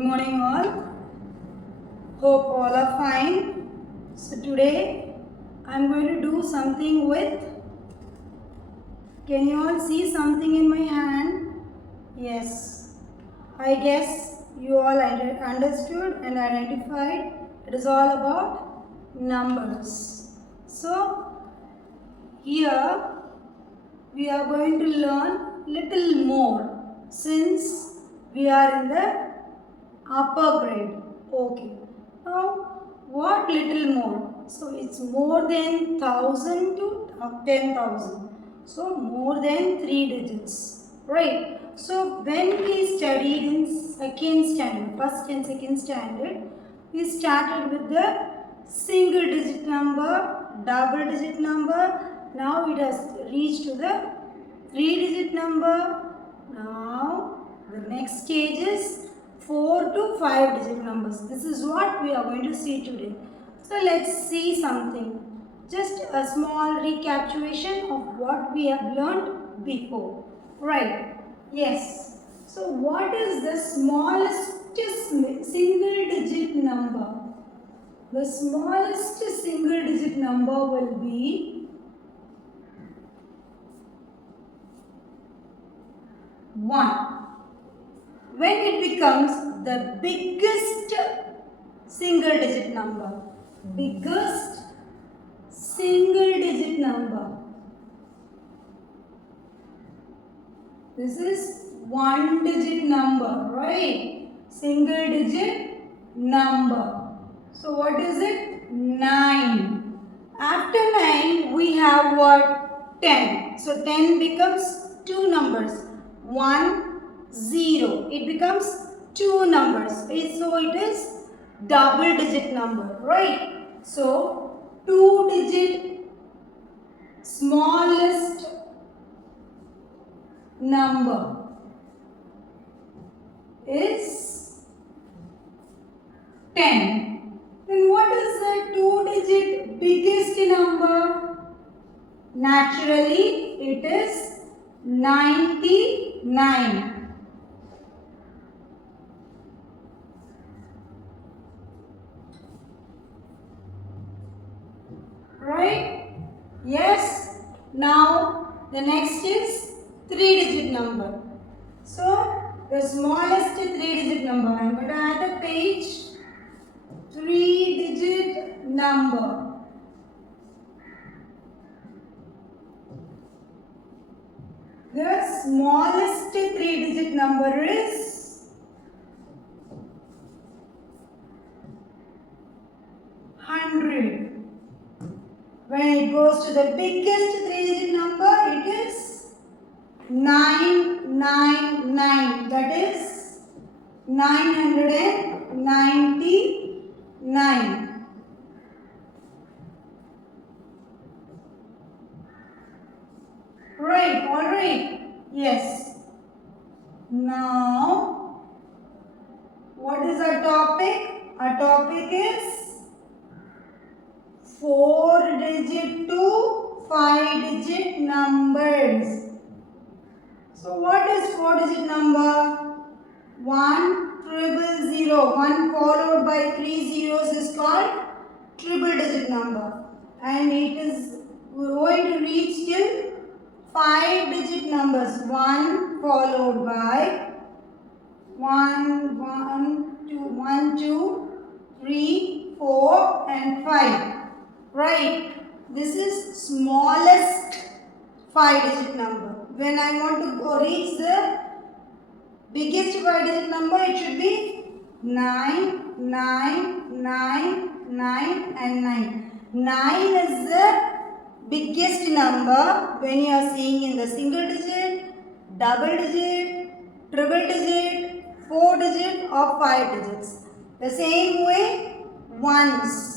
morning all. Hope all are fine. So today I am going to do something with, can you all see something in my hand? Yes. I guess you all understood and identified. It is all about numbers. So here we are going to learn little more since we are in the upper grade. Okay. Now, what little more? So, it's more than 1000 to 10,000. So, more than 3 digits. Right. So, when we studied in second standard, first and second standard, we started with the single digit number, double digit number. Now, it has reached to the 3 digit number. Now, the next stage is 4 to 5 digit numbers. This is what we are going to see today. So let's see something. Just a small recapitulation of what we have learned before. Right. Yes. So what is the smallest single digit number? The smallest single digit number will be 1. When it becomes the biggest single digit number, biggest single digit number, this is 1 digit number, right? Single digit number. So what is it? 9. After 9 we have what? 10. So 10 becomes 2 numbers. 1, 0. It becomes 2 numbers. So it is double digit number, right? So 2 digit smallest number is 10. Then what is the 2 digit biggest number? Naturally it is 99. Right? Yes. Now the next is 3 digit number. So the smallest 3 digit number. I am going to add a page. 3 digit number. The smallest 3 digit number is 100. When it goes to the biggest 3 digit number, it is 999. That is 999. Right, alright. Yes. Now, what is our topic? Our topic is 4 digit to 5 digit numbers. So what is 4 digit number? 1,000,000. 1 followed by 3 zeros is called triple digit number. And it is going to reach till 5 digit numbers. 1 followed by 1, 2, 3, 4 and 5. Right. This is smallest 5 digit number. When I want to reach the biggest 5 digit number, it should be 9, 9, 9, 9 and 9. 9 is the biggest number when you are seeing in the single digit, double digit, triple digit, 4 digit or 5 digits. The same way ones.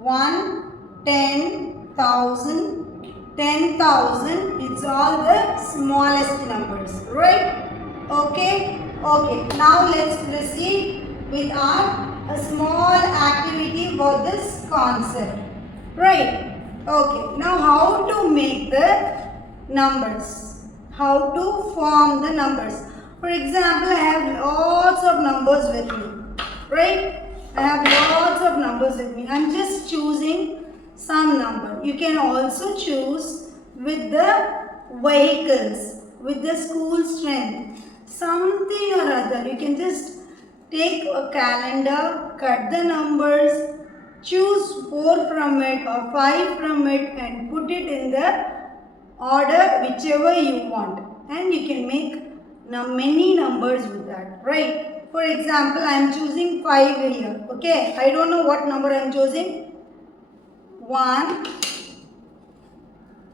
1, 10,000, 10,000, it's all the smallest numbers, right? Okay, okay. Now let's proceed with a small activity for this concept, right? Okay, now how to make the numbers? How to form the numbers? For example, I have lots of numbers with me, right? I have lots of numbers with me. I'm just choosing some number. You can also choose with the vehicles, with the school strength, something or other. You can just take a calendar, cut the numbers, choose 4 from it or 5 from it and put it in the order whichever you want, and you can make many numbers with that, right? For example, I am choosing 5 here. Okay, I don't know what number I am choosing. 1,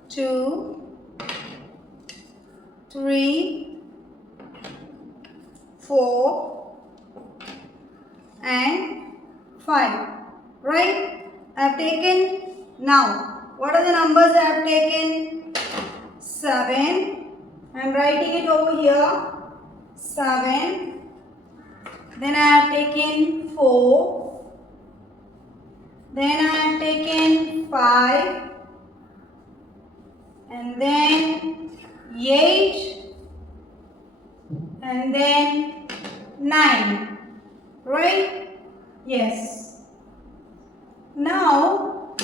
2, 3, 4 and 5, right? I have taken. Now what are the numbers I have taken? 7. I am writing it over here. 7. Then I have taken 4. Then I have taken 5. And then 8. And then 9. Right? Yes. Now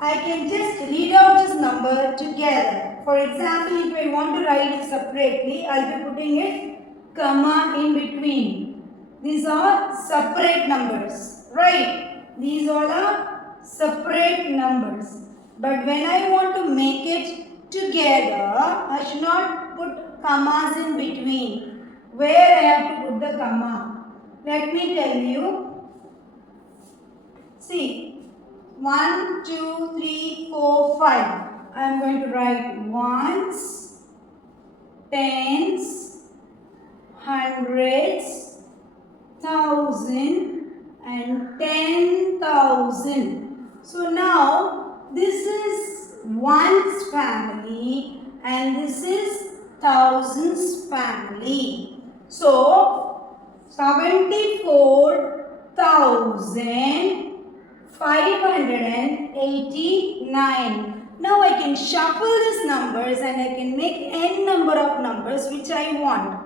I can just read out this number together. For example, if I want to write it separately, I'll be putting it comma in between. These are separate numbers, right? These all are separate numbers. But when I want to make it together, I should not put commas in between. Where I have to put the comma? Let me tell you. See, 1, 2, 3, 4, 5. I am going to write ones, tens, hundreds, thousand and 10,000. So now this is ones family and this is thousands family. So 74,589. Now I can shuffle these numbers and I can make n number of numbers which I want.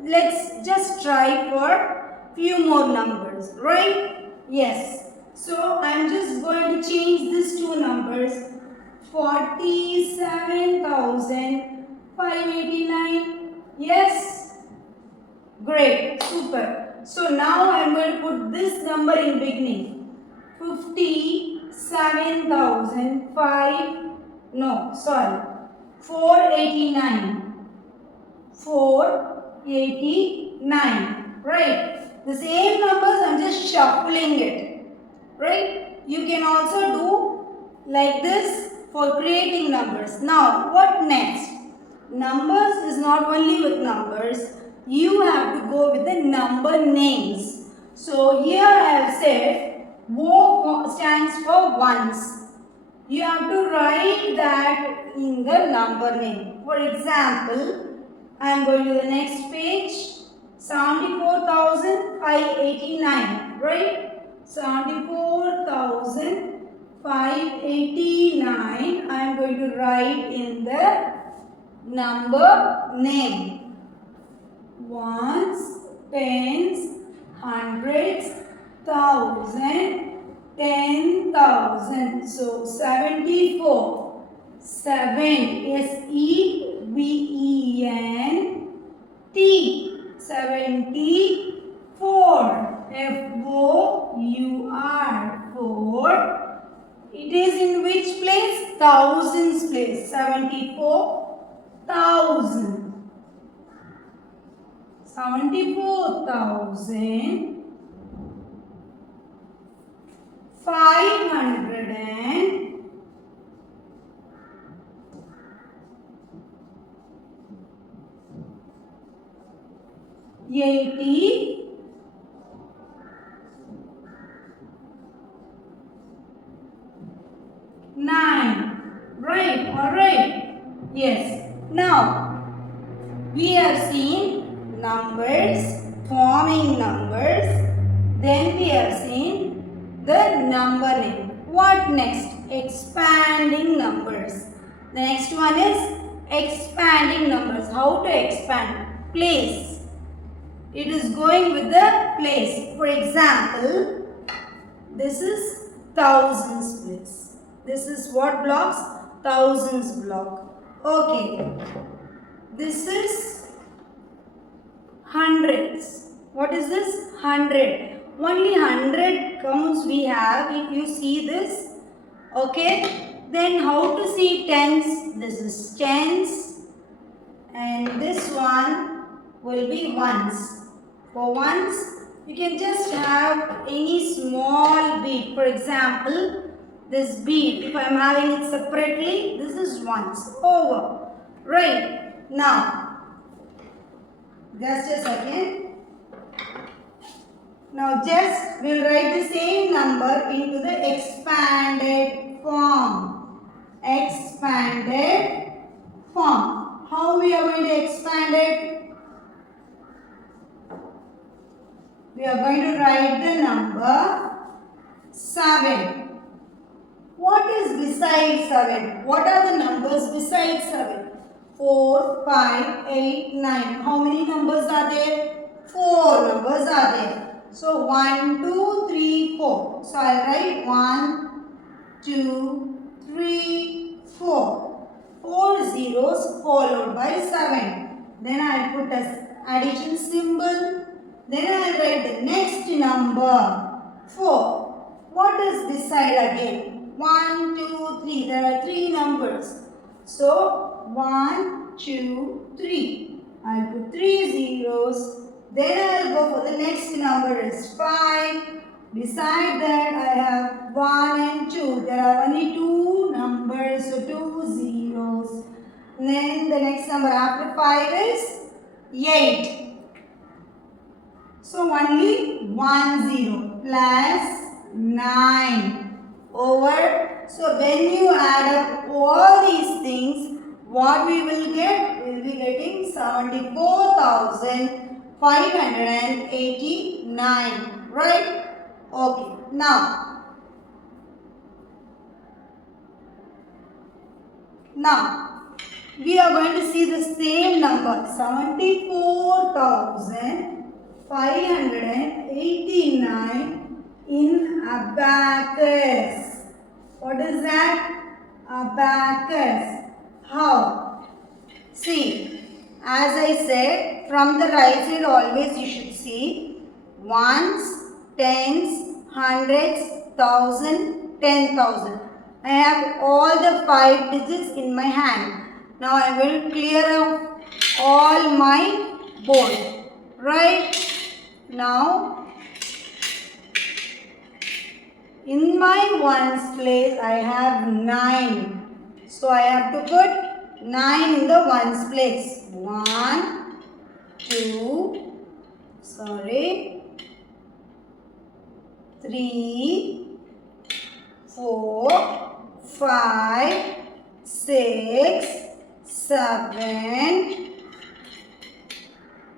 Let's just try for few more numbers, right? Yes. So I'm just going to change these two numbers. 47,589. Yes. Great. Super. So now I'm going to put this number in beginning. 489. 489. Right. The same numbers, I'm just shuffling it. Right. You can also do like this for creating numbers. Now, what next? Numbers is not only with numbers. You have to go with the number names. So here I have said O stands for ones. You have to write that in the number name. For example, I am going to the next page. 74,589, right? 74,589. I am going to write in the number name. Ones, tens, hundreds, thousand, 10,000. So 74. 7. S-E-V-E-N-T. 74. F-O-U-R. 4. It is in which place? Thousands place. 74,000. 74,589. 9. Right, alright. Yes. Now, we have seen numbers, forming numbers. Then we have seen the number name. What next? Expanding numbers. The next one is expanding numbers. How to expand? place. It is going with the place. For example, this is thousands place. This is what blocks? Thousands block. Okay. This is hundreds. What is this? 100. Only 100 counts we have if you see this. Okay. Then how to see tens? This is tens. And this one will be ones. For ones, you can just have any small bead. For example, this bead, if I am having it separately, this is ones. Over. Right. Now, just a second. Now, just we'll write the same number into the expanded form. Expanded form. How we are going to expand it? We are going to write the number 7. What is beside 7? What are the numbers beside 7? 4, 5, 8, 9. How many numbers are there? 4 numbers are there. So 1, 2, 3, 4. So I write 1, 2, 3, 4. 4 zeros followed by 7. Then I put an addition symbol. Then I will write the next number 4. What is beside again? 1, 2, 3. There are 3 numbers. So 1, 2, 3. I will put 3 zeros. Then I will go for the next number is 5. Beside that I have 1 and 2. There are only 2 numbers. So 2 zeros. Then the next number after 5 is 8. So only 1 0 plus 9 over. So when you add up all these things, what we will get? We will be getting 74,589. Right? Okay. Now we are going to see the same number 74,589 in abacus. What is that? Abacus. How? See, as I said, from the right side always you should see ones, tens, hundreds, thousand, 10,000. I have all the 5 digits in my hand. Now I will clear out all my board. Right? Now, in my ones place I have 9. So I have to put 9 in the ones place. 1, 2, 3, 4, 5, 6, 7,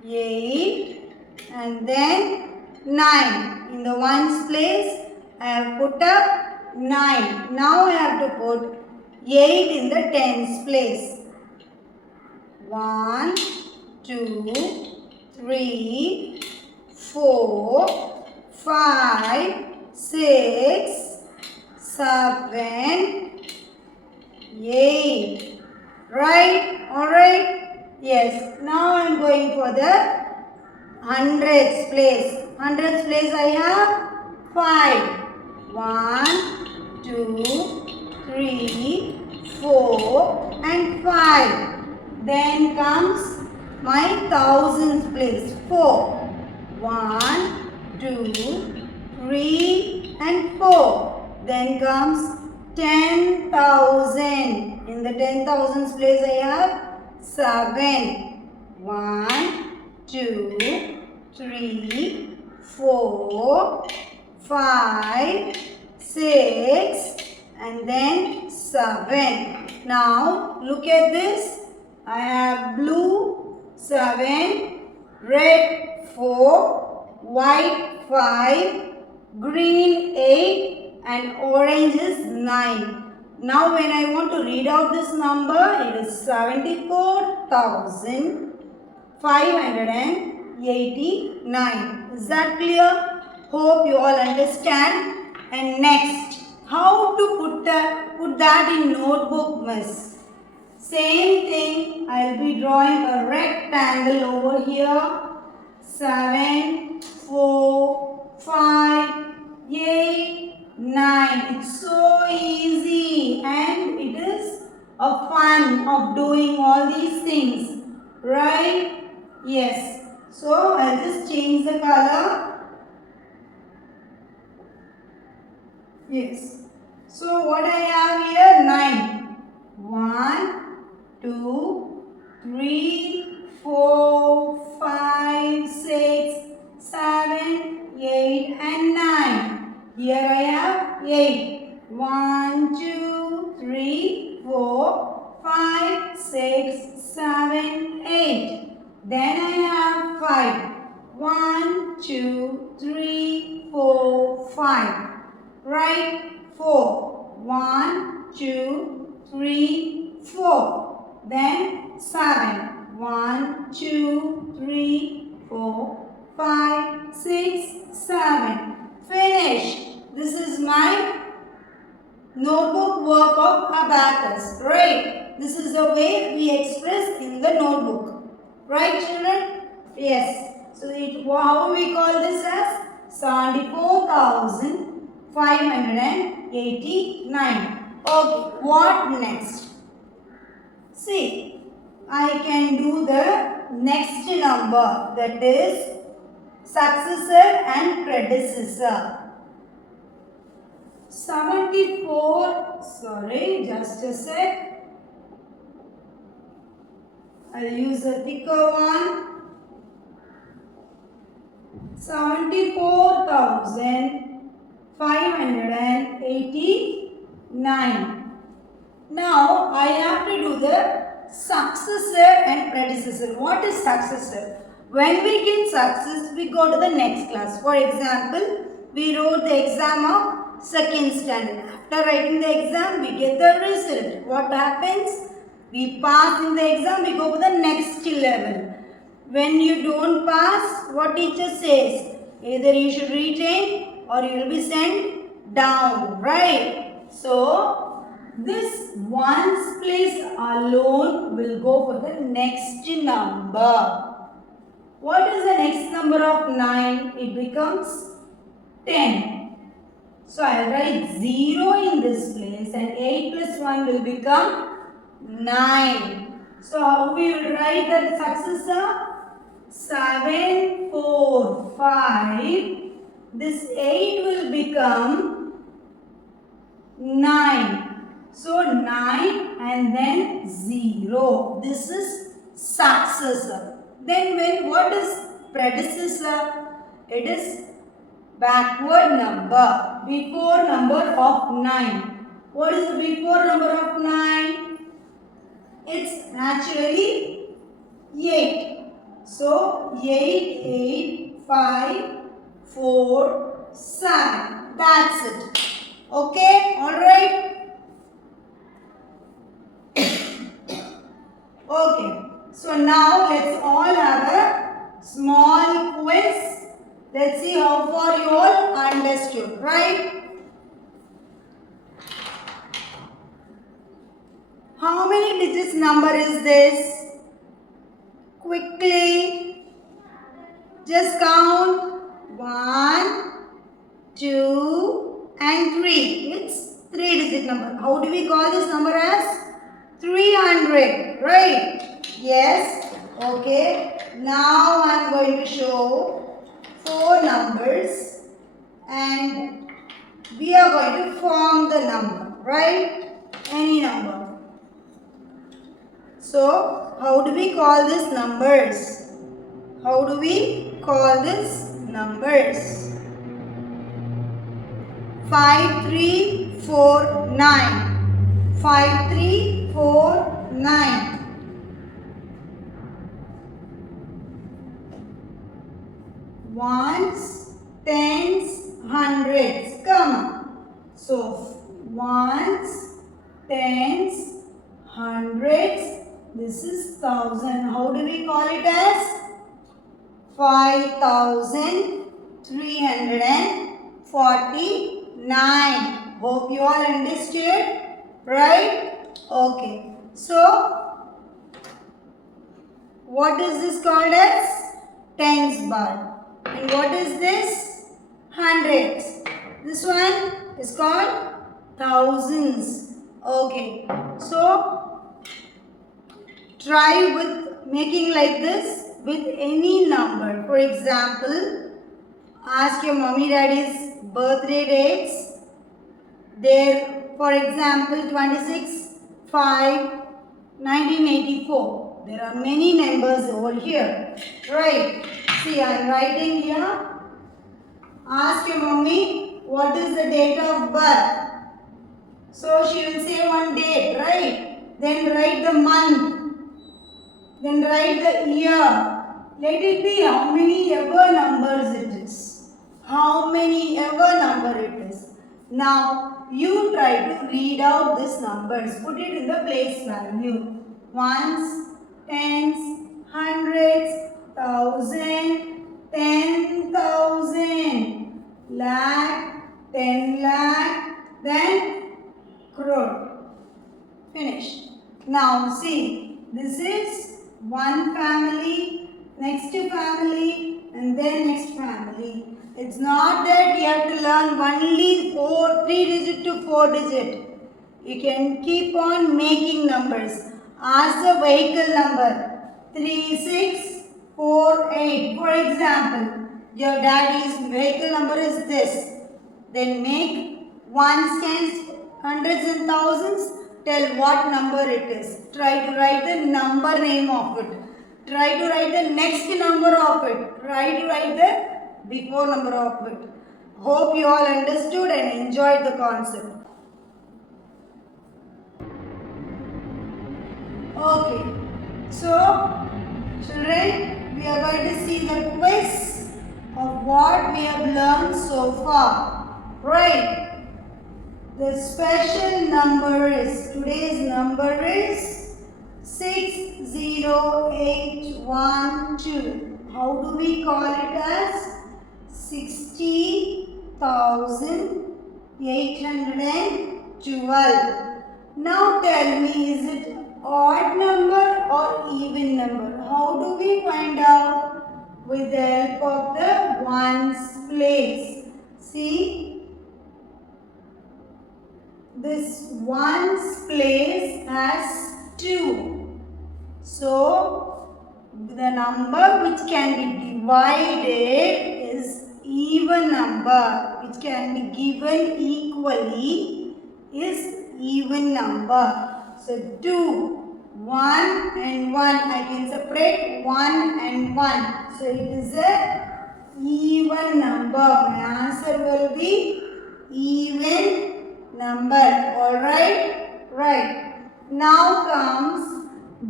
8 and then 9. In the ones place I have put up 9. Now I have to put 8 in the tens place. 1, 2, 3, 4, 5, 6, 7, 8. Right? Alright? Yes. Now I am going for the hundreds place. Hundreds place I have 5. 1, 2, 3, 4 and 5. Then comes my thousands place. 4. 1, 2, 3 and 4. Then comes 10,000. In the 10,000s place I have 7. 1, 2, 3, 4, 5, 6 and then 7. Now look at this. I have blue 7, red 4, white 5, green 8 and orange is 9. Now when I want to read out this number, it is 74,589. 589. Is that clear? Hope you all understand. And next, how to put that in notebook, miss? Same thing, I'll be drawing a rectangle over here. 7, 4, 5, 8, 9. It's so easy and it is a fun of doing all these things. Right? Yes. So, I'll just change the color. Yes. So, what I have here? 9. 1, 2, 3, 4, 5, 6, 7, 8 and 9. Here I have 8. 1, 2, 3, 4, 5, 6, 7, 8. Then I have 5. 1, 2, 3, 4, 5. Right? 4. 1, 2, 3, 4. Then 7. 1, 2, 3, 4, 5, 6, 7. Finish. This is my notebook work of abacus. Right? This is the way we express in the notebook. Right, children? Yes. So, how do we call this as? 74,589. Okay, what next? See, I can do the next number, that is successor and predecessor. 74, sorry, just a sec. I'll use a thicker one. 74,589. Now, I have to do the successor and predecessor. What is successor? When we get success, we go to the next class. For example, we wrote the exam of 2nd standard. After writing the exam, we get the result. What happens? We pass in the exam, we go to the next level. When you don't pass, what teacher says? Either you should retain or you will be sent down. Right? So, this ones place alone will go for the next number. What is the next number of 9? It becomes 10. So, I will write 0 in this place and 8 plus 1 will become 9. So, how we will write the successor? 7, 4, 5. This 8 will become 9. So, 9 and then 0. This is successor. Then what is predecessor? It is backward number, before number of 9. What is the before number of 9? It's naturally 8. So, 8, 8, 5, 4, 7. That's it. Okay? Alright? Okay. So, now let's all have a small quiz. Let's see how far you all understood. Right? How many digits number is this? Quickly, just count 1, 2 and 3. It's 3-digit number. How do we call this number as? 300. Right? Yes. Okay. Now I am going to show 4 numbers and we are going to form the number. Right? Any number. So, how do we call these numbers? How do we call these numbers? 5, 3, 4, 9. 5, 3, 4, 9. Ones, tens, hundreds. Come on. So, ones, tens, hundreds, This is 1000. How do we call it as? 5349. Hope you all understood, right? Okay. So, what is this called as? Tens bar. And what is this? Hundreds. This one is called thousands. Okay. So, try with making like this with any number. For example, ask your mommy daddy's birthday dates. There, for example, 26/5/1984. There are many numbers over here. Right. See, I am writing here. Ask your mommy what is the date of birth. So she will say one date, right? Then write the month. Then write the year. Let it be how many ever numbers it is. How many ever number it is. Now, you try to read out these numbers. Put it in the place value. Ones, tens, hundreds, thousand, 10,000, lakh, 10 lakh, then crore. Finish. Now, see, this is one family, next family, and then next family. It's not that you have to learn only 3 digit to 4 digit. You can keep on making numbers. Ask the vehicle number 3648. For example, your daddy's vehicle number is this. Then make ones, tens, hundreds and thousands. Tell what number it is. Try to write the number name of it. Try to write the next number of it. Try to write the before number of it. Hope you all understood and enjoyed the concept. Okay. So, children, we are going to see the quiz of what we have learned so far. Right. The special number is, today's number is 60812. How do we call it as? 60,812. Now tell me, is it odd number or even number? How do we find out? With the help of the ones place. See? This ones place has 2. So, the number which can be divided is even number, which can be given equally is even number. So, 2, 1 and 1. I can separate 1 and 1. So, it is a even number. My answer will be even number. Alright? Right. Now comes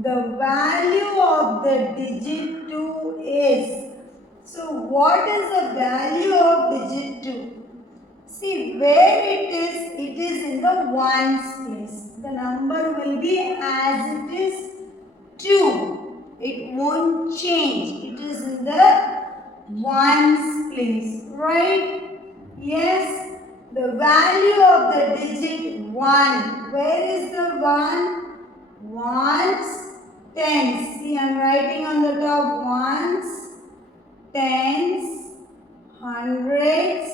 the value of the digit 2 is. So what is the value of digit 2? See where it is in the ones place. The number will be as it is 2. It won't change. It is in the ones place. Right? Yes. The value of the digit 1. Where is the 1? Ones, tens. See, I am writing on the top ones, tens, hundreds,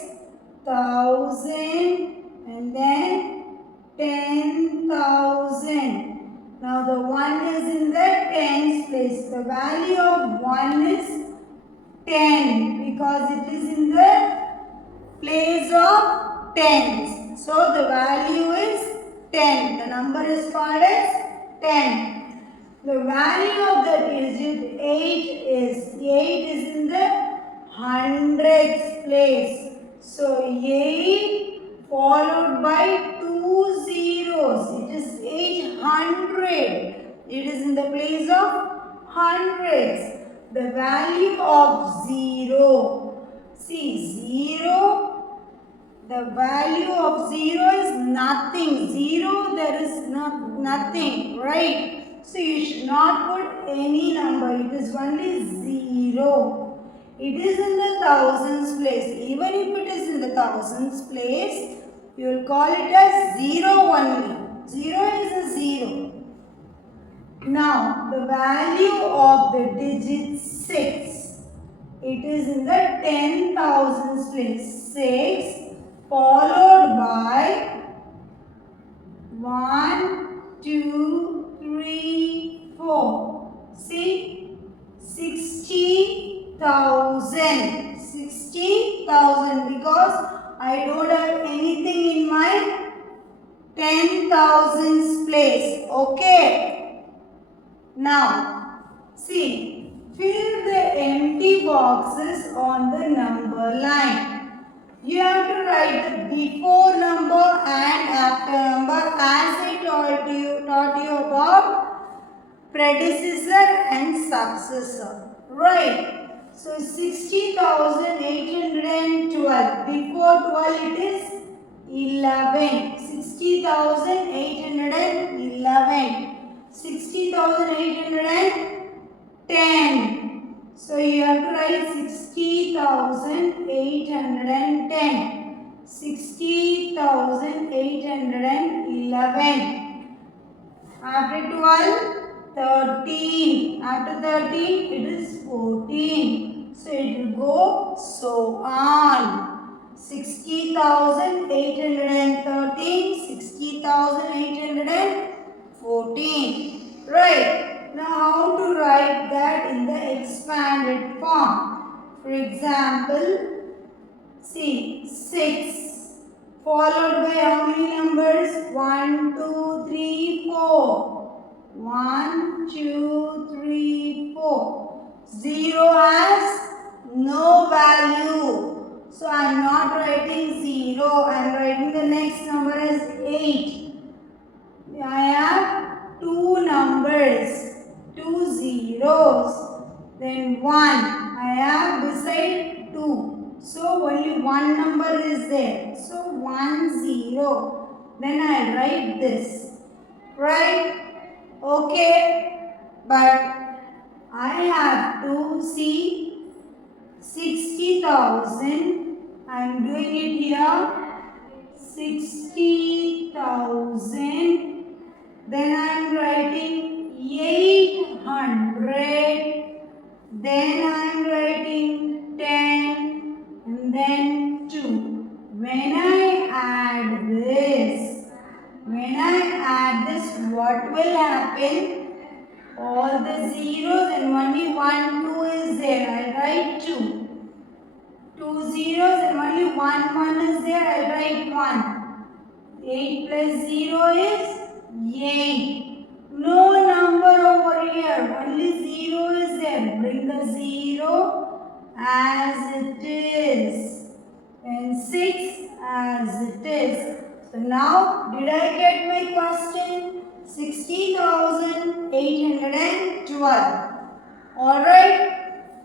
thousand, and then 10,000. Now the 1 is in the tens place. The value of 1 is 10 because it is in the place of tens. So the value is 10. The number is called as 10. The value of the digit 8 is in the hundreds place. So 8 followed by 2 zeros. It is 800. It is in the place of hundreds. The value of 0. See 0. The value of 0 is nothing. 0, there is nothing, right? So you should not put any number. It is only 0. It is in the thousands place. Even if it is in the thousands place, you will call it as 0 only. 0 is a 0. Now, the value of the digit 6, it is in the 10,000s place. 6 followed by 1, 2, 3, 4. See? 60,000. 60,000 because I don't have anything in my 10,000s place. Okay. Now, see, fill the empty boxes on the number line. You have to write the before number and after number as I taught you about predecessor and successor. Right. So, 60,812. Before 12 it is 11. 60,811. 60,810. So you have to write 60,810. 60,811. After 12, 13. After 13, it is 14. So it will go so on. 60,813, 60,814. Right. Now how to write that in the expanded form? For example, see 6 followed by how many numbers? 1, 2, 3, 4. 1, 2, 3, 4. 0 has no value. So I am not writing 0. I am writing the next number as 8. I have 2 numbers, 2 zeros, then 1. I have beside 2. So only one number is there. So 1 0. Then I write this. Right? Okay. But I have to see 60,000. I am doing it here. 60,000. Then I am writing 800. Then I am writing 10 and then 2. When I add this, what will happen? All the zeros and only 1, 2 is there. I write 2. 2 zeros and only 1, 1 is there. I write 1. 8 plus 0 is 8. No number over here. Only 0 is there. Bring the 0 as it is. And 6 as it is. So now, did I get my question? 60,812. Alright?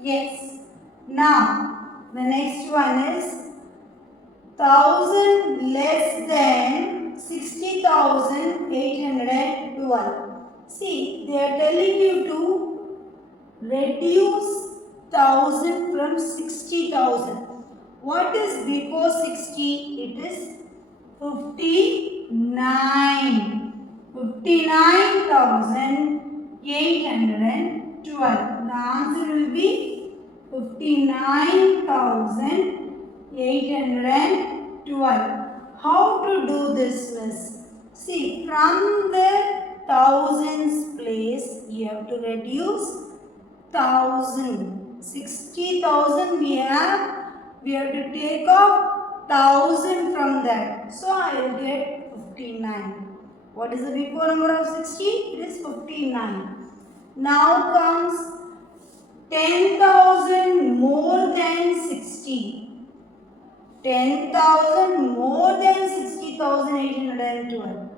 Yes. Now, the next one is 1,000 less than 60,812. See, they are telling you to reduce 1,000 from 60,000. What is before 60? It is 59. 59,812. The answer will be 59,812. How to do this, miss? See, from the thousands place, you have to reduce 1,000. 60,000 we have to take off 1,000 from that. So I will get 59. What is the before number of 60? It is 59. Now comes 10,000 more than 60. 10,000 more than 60,812.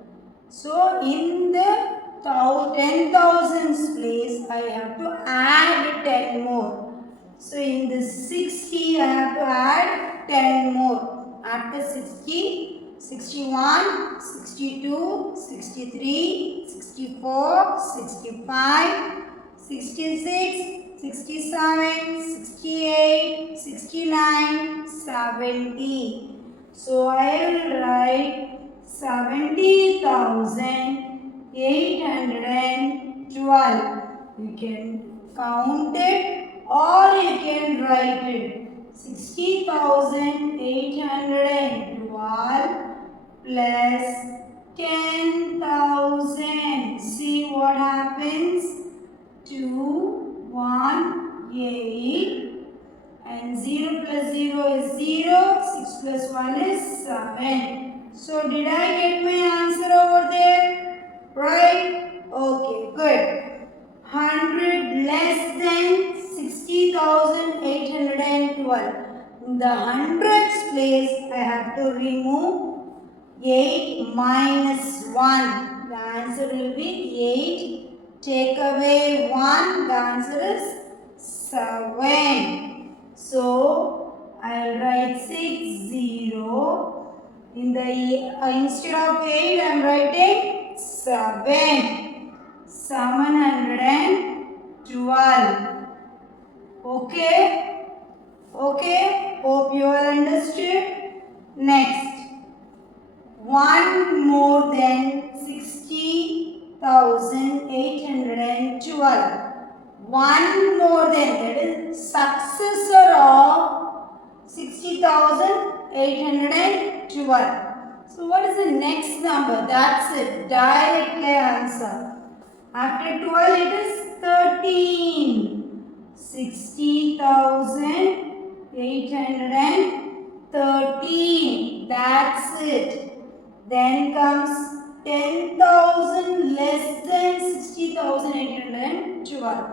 So in the 10,000's place, I have to add 10 more. So in the 60, I have to add 10 more. After 60, 61, 62, 63, 64, 65, 66, 67, 68, 69, 70. So I will write 70,812. You can count it or you can write it. 60,812 plus 10,000. See what happens? 2, 1, 8 and 0 plus 0 is 0. 6 plus 1 is 7. So did I get my answer over there? Right? Okay, good. 100 less than 60,812. In the hundreds place, I have to remove 8 minus 1. The answer will be 8. Take away 1. The answer is 7. So, I will write 60. In the instead of 8, I am writing 7. 712. Okay? Okay? Hope you all understood. Next. 1 more than 60,812. 1 more than, that is successor of 60,812. So what is the next number? That's it. Directly answer. After 12 it is 13. 60,813. That's it. Then comes 10,000 less than 60,812.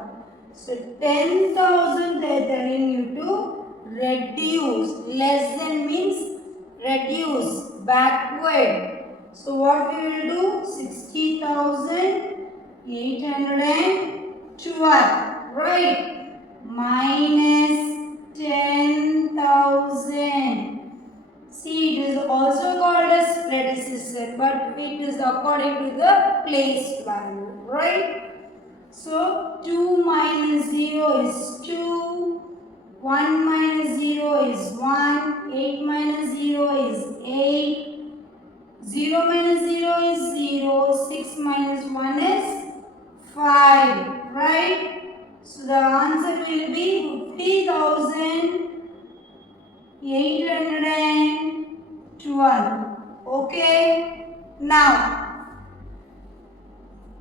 So 10,000 they are telling you to reduce. Less than means reduce, backward. So what we will do? 60,812, right? Minus 10,000. See, it is also called as predecessor, but it is according to the place value, right? So 2 minus 0 is 2. 1 minus 0 is 1. 8 minus 0 is 8. 0 minus 0 is 0. 6 minus 1 is 5. Right? So the answer will be 50,812. Okay? Now,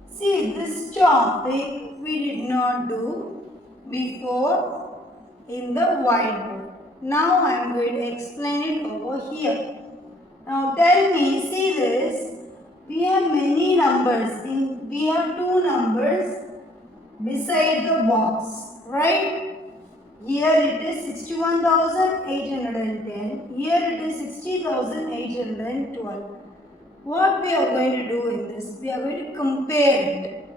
see, this topic we did not do before in the whiteboard. Now I am going to explain it over here. Now tell me, see this, we have many numbers. We have two numbers beside the box, right? Here it is 61,810. Here it is 60,812. What we are going to do in this? We are going to compare it.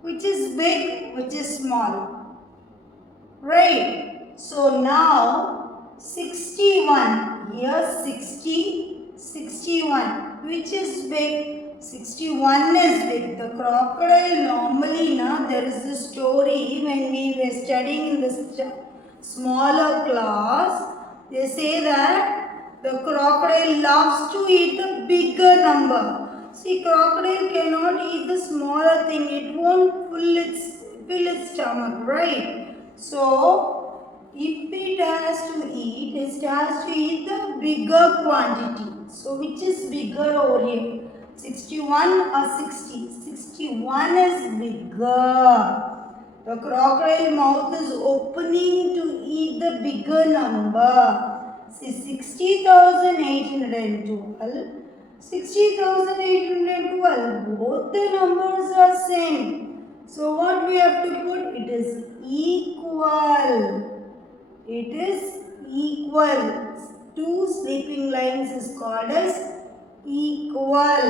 Which is big, which is small. Right? So now 61. Here 60, 61. Which is big? 61 is big. The crocodile normally, there is a story when we were studying in this smaller class. They say that the crocodile loves to eat the bigger number. See, crocodile cannot eat the smaller thing. It won't fill its stomach, right? So, if it has to eat, it has to eat the bigger quantity. So, which is bigger over here? 61 or 60? 61 is bigger. The crocodile mouth is opening to eat the bigger number. See, 60,812. 60,812. Both the numbers are same. So what we have to put? It is equal. It is equal. Two sleeping lines is called as equal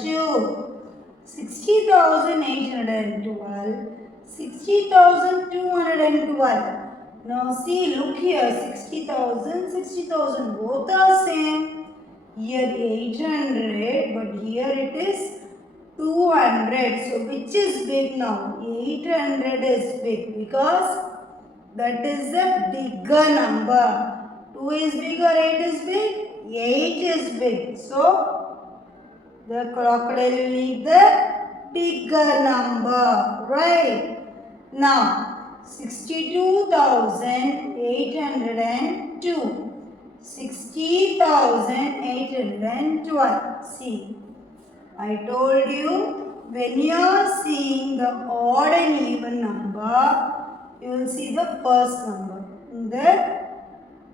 to 60,812, 60,212. Now see, look here, 60,000, 60,000, both are same. Here 800, but here it is 200. So which is big now? 800 is big because that is the bigger number. 2 is big or 8 is big? 8 is big. So the crocodile will eat the bigger number. Right? Now 62,802. 60,812. See. I told you, when you are seeing the odd and even number, you will see the first number in the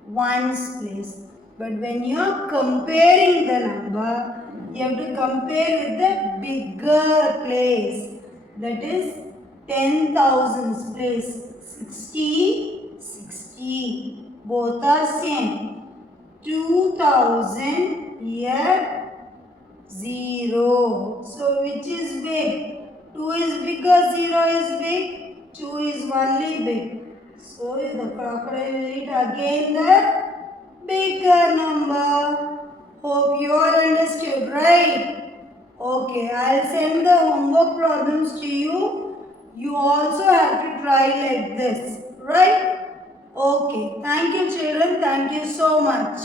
ones place. But when you are comparing the number, you have to compare with the bigger place. That is 10,000s place. 60, 60. Both are same. 2,000 here. 0. So which is big? 2 is big or 0 is big? 2 is only big. So the crocodile will eat again the bigger number. Hope you all understood, right? Okay, I'll send the homework problems to you. You also have to try like this, right? Okay, thank you children. Thank you so much.